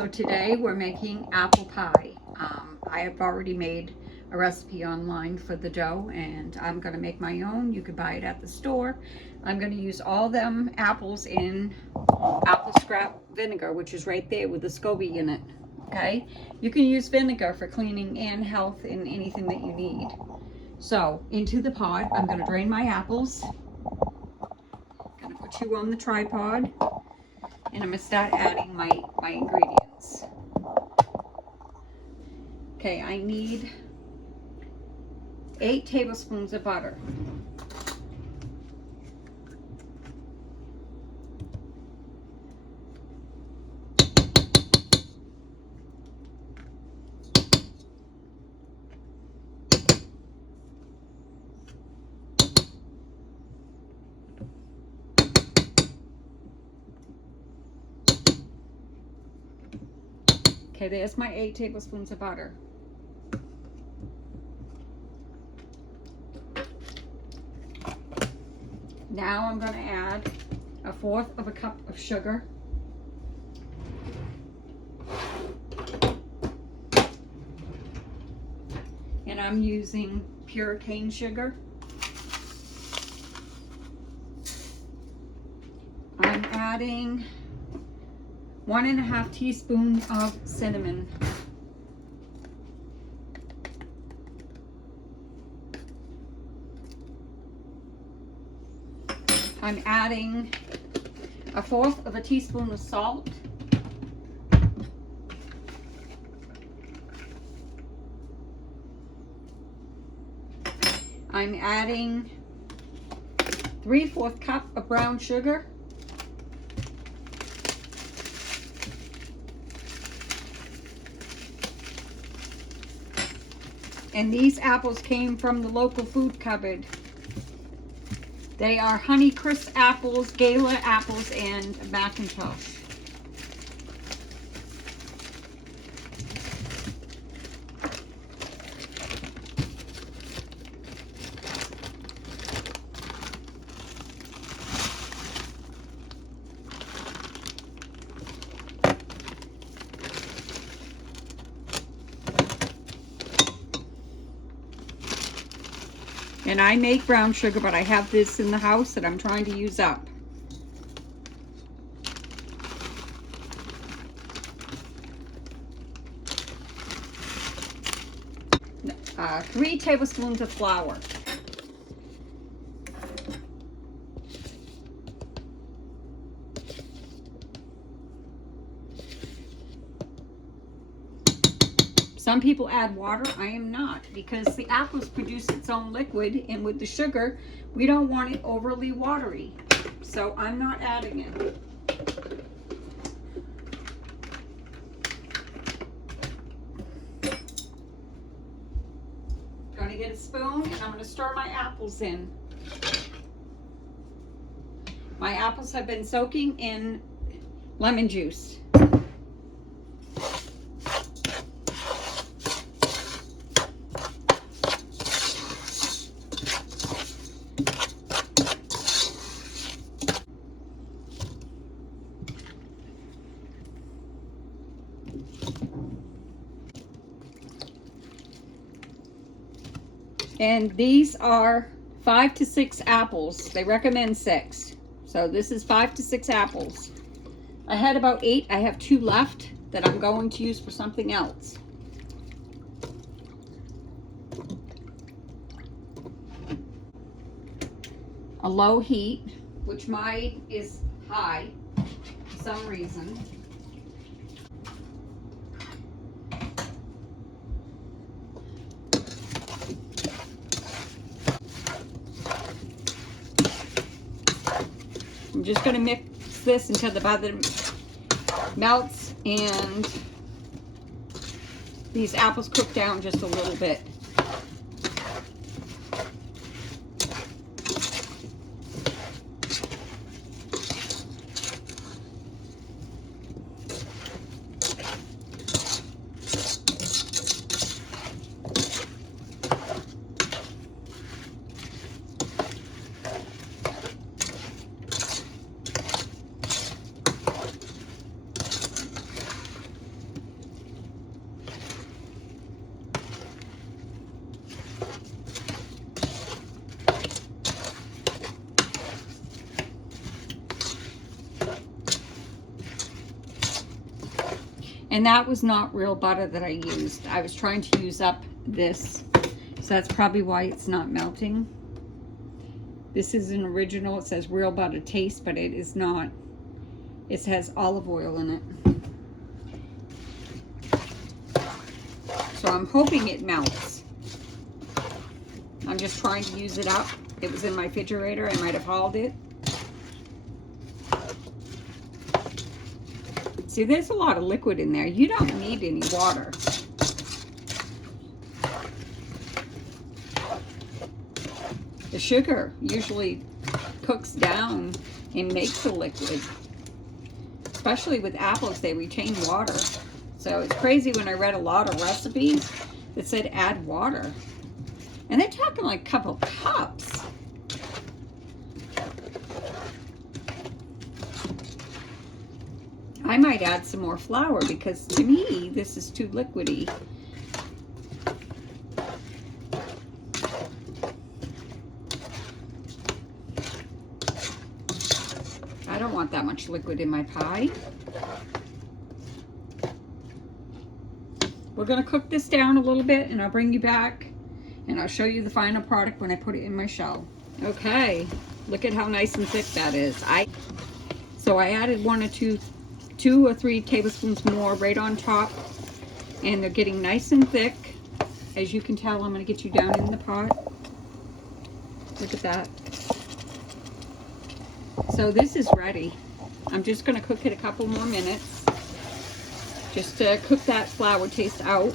So today we're making apple pie. I have already made a recipe online for the dough, and I'm going to make my own. You could buy it at the store. I'm going to use all them apples in apple scrap vinegar, which is right there with the SCOBY in it. Okay, you can use vinegar for cleaning and health and anything that you need. So into the pot, I'm going to drain my apples. I'm going to put you on the tripod, and I'm going to start adding my ingredients. Okay, I need 8 tablespoons of butter. Okay, there's my 8 tablespoons of butter. Now I'm going to add 1/4 of a cup of sugar. And I'm using pure cane sugar. I'm adding 1½ teaspoon of cinnamon. I'm adding 1/4 of a teaspoon of salt. I'm adding 3/4 cup of brown sugar. And these apples came from the local food cupboard. They are Honey Crisp apples, Gala apples, and Macintosh. And I make brown sugar, but I have this in the house that I'm trying to use up. 3 tablespoons of flour. Some people add water. I am not, because the apples produce its own liquid, and with the sugar, we don't want it overly watery. So I'm not adding it. I'm going to get a spoon, and I'm going to stir my apples in. My apples have been soaking in lemon juice. And these are 5 to 6 apples. They recommend 6. So this is 5 to 6 apples. I had about 8. I have 2 left that I'm going to use for something else. A low heat, which mine is high for some reason. I'm just going to mix this until the butter melts and these apples cook down just a little bit. And that was not real butter that I used. I was trying to use up this. So that's probably why it's not melting. This is an original. It says real butter taste, but it is not. It has olive oil in it. So I'm hoping it melts. I'm just trying to use it up. It was in my refrigerator. I might have hauled it. See, there's a lot of liquid in there. You don't need any water. The sugar usually cooks down and makes a liquid. Especially with apples, they retain water. So it's crazy when I read a lot of recipes that said add water. And they're talking like a couple cups. I might add some more flour because to me, this is too liquidy. I don't want that much liquid in my pie. We're going to cook this down a little bit and I'll bring you back and I'll show you the final product when I put it in my shell. Okay, look at how nice and thick that is. So I added 2 or 3 tablespoons more right on top, and they're getting nice and thick. As you can tell, I'm going to get you down in the pot. Look at that. So this is ready. I'm just going to cook it a couple more minutes just to cook that flour taste out.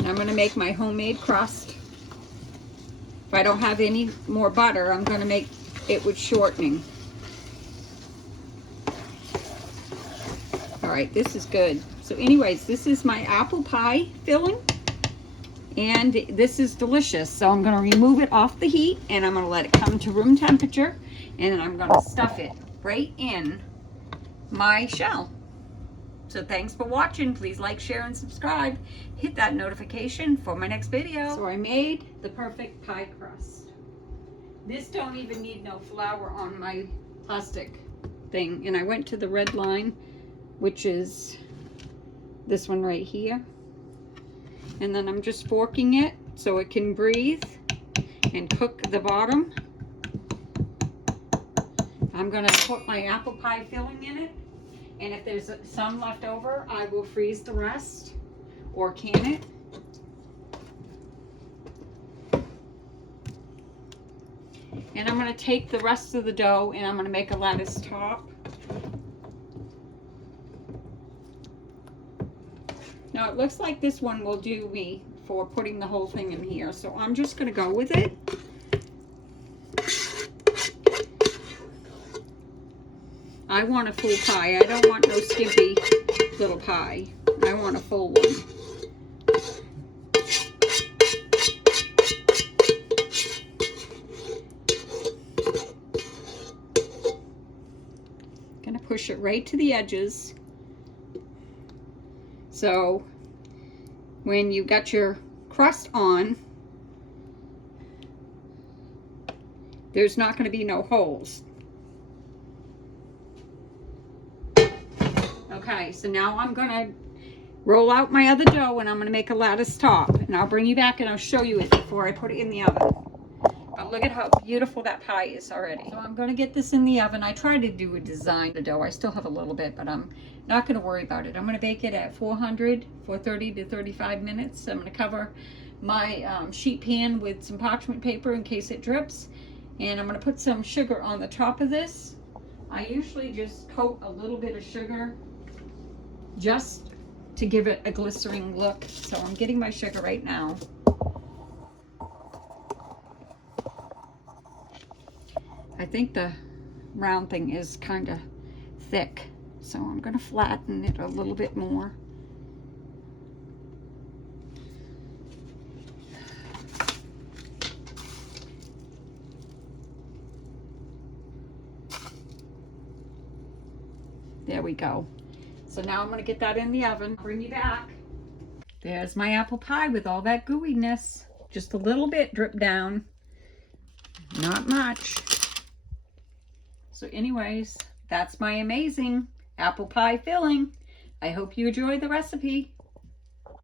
I'm going to make my homemade crust. If I don't have any more butter, I'm going to make it with shortening. All right, this is good. So anyways, this is my apple pie filling. And this is delicious. So I'm going to remove it off the heat and I'm going to let it come to room temperature. And then I'm going to stuff it right in my shell. So thanks for watching. Please like, share, and subscribe. Hit that notification for my next video. So I made the perfect pie crust. This don't even need no flour on my plastic thing. And I went to the red line, which is this one right here. And then I'm just forking it so it can breathe and cook the bottom. I'm gonna put my apple pie filling in it. And if there's some left over, I will freeze the rest or can it. And I'm going to take the rest of the dough and I'm going to make a lattice top. Now it looks like this one will do me for putting the whole thing in here. So I'm just going to go with it. I want a full pie. I don't want no skimpy little pie. I want a full one. Gonna push it right to the edges. So when you got your crust on, there's not going to be no holes. Okay, so now I'm going to roll out my other dough and I'm going to make a lattice top. And I'll bring you back and I'll show you it before I put it in the oven. But look at how beautiful that pie is already. So I'm going to get this in the oven. I tried to do a design the dough. I still have a little bit, but I'm not going to worry about it. I'm going to bake it at 400 for 30 to 35 minutes. I'm going to cover my sheet pan with some parchment paper in case it drips. And I'm going to put some sugar on the top of this. I usually just coat a little bit of sugar just to give it a glistening look. So I'm getting my sugar right now. I think the round thing is kind of thick, so I'm going to flatten it a little bit more. There we go. So now I'm going to get that in the oven. Bring you back. There's my apple pie with all that gooiness. Just a little bit dripped down. Not much. So anyways, that's my amazing apple pie filling. I hope you enjoy the recipe.